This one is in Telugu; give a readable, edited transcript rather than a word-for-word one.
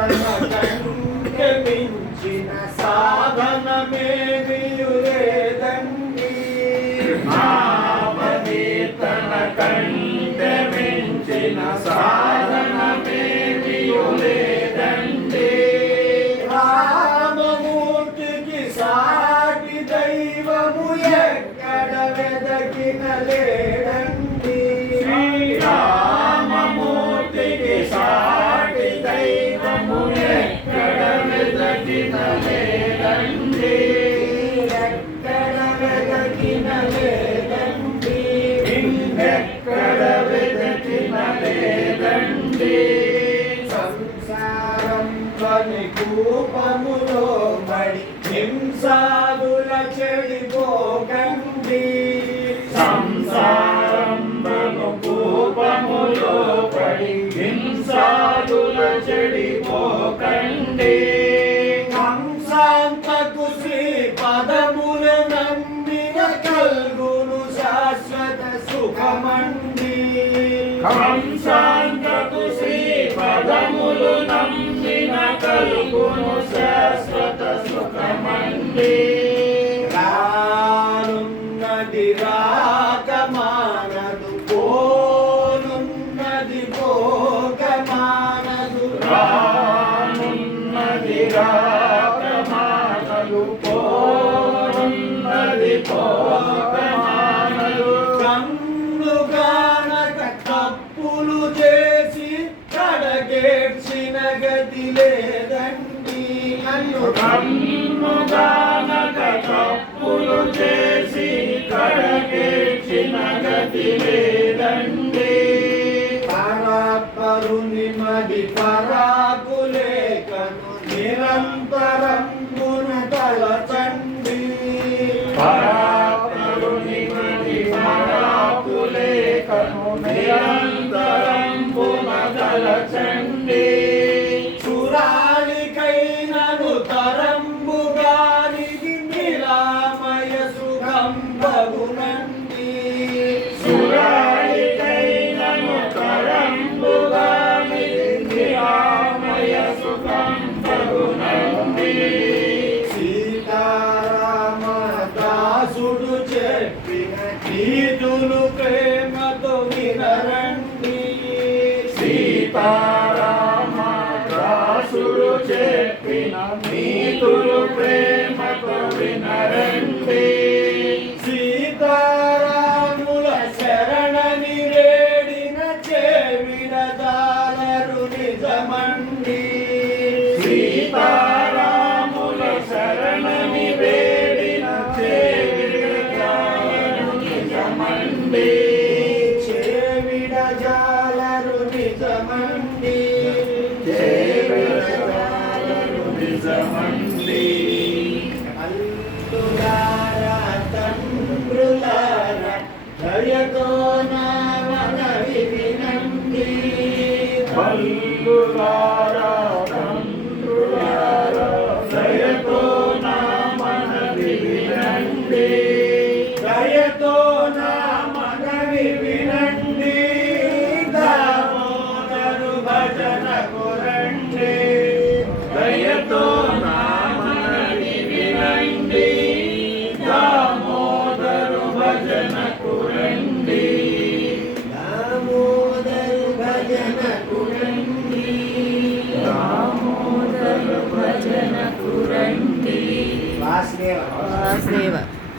కంటే మించిన సాధనమేమియు లేదండి. నామకీర్తన కంటే మించిన సాధనమేమియు లేదండి. రామమూర్తికి సాటి దైవము ఎక్కడ వెదకిన లేడండి. శ్రీరామమూర్తికి సాటి దైవము ఎక్కడ వెదకిన లేదండి. ఎక్కడ వెదకిన లేదండి. ఎక్కడ వెదకిన లేదండి. సంసారంలోని కూపములో పడి హింసాదుల చెడిపోకండి. సంసారంబను కూపములో పడి హింసాదుల చెడిపోకండి. హంసాంతకు శ్రీ పదముల నమ్మిన కల్గును శాశ్వత సుఖమండి. హంసాంతకు శ్రీ పదములు నమ్మిన కలుగును శాశ్వత సుఖమండి. రానున్నది రాక మానదు, పోనున్నది పోక మానదు. రానున్నది రాక మానదు, పోనున్నది పోక మానదు. కన్నుగానక తప్పులు చేసి కడగేడ్చిన గతి లేదండి. కన్నుగానక తప్పులు చేసి కడగేడ్చిన గతి లేదండి. పరాపరుని మది పరాకులేకను నిరంతరం గుణతలచండి. పరాపరుని మది పరాకులేకను నిరంతరం గుణతలచండి. సురాలికైనను తరంబుగానికి నిరామయ సుఖం బగునండి. సురాలికైనను తరంబుగానికి నిరామయ సుఖం బగునండి. సీతారామ దాసుడు చెప్పిన గీతులు ప్రేమతో వినరండి. సీతారామ దాసుడు చెప్పిన నీతులు ప్రేమతో వినరండి. సీతారాముల శరణని వేడిన చెవిడదాలరు నిజమండి. సీతారాముల శరణని వేడిన చెవిడదాలరు నిజమండి. చెవిడజాలరు నిజమండి. చెవిడజాలరు నిజమండి. అల్లులారా తండ్రులారా దయతో నా మనవి వినండి. మల్లులారా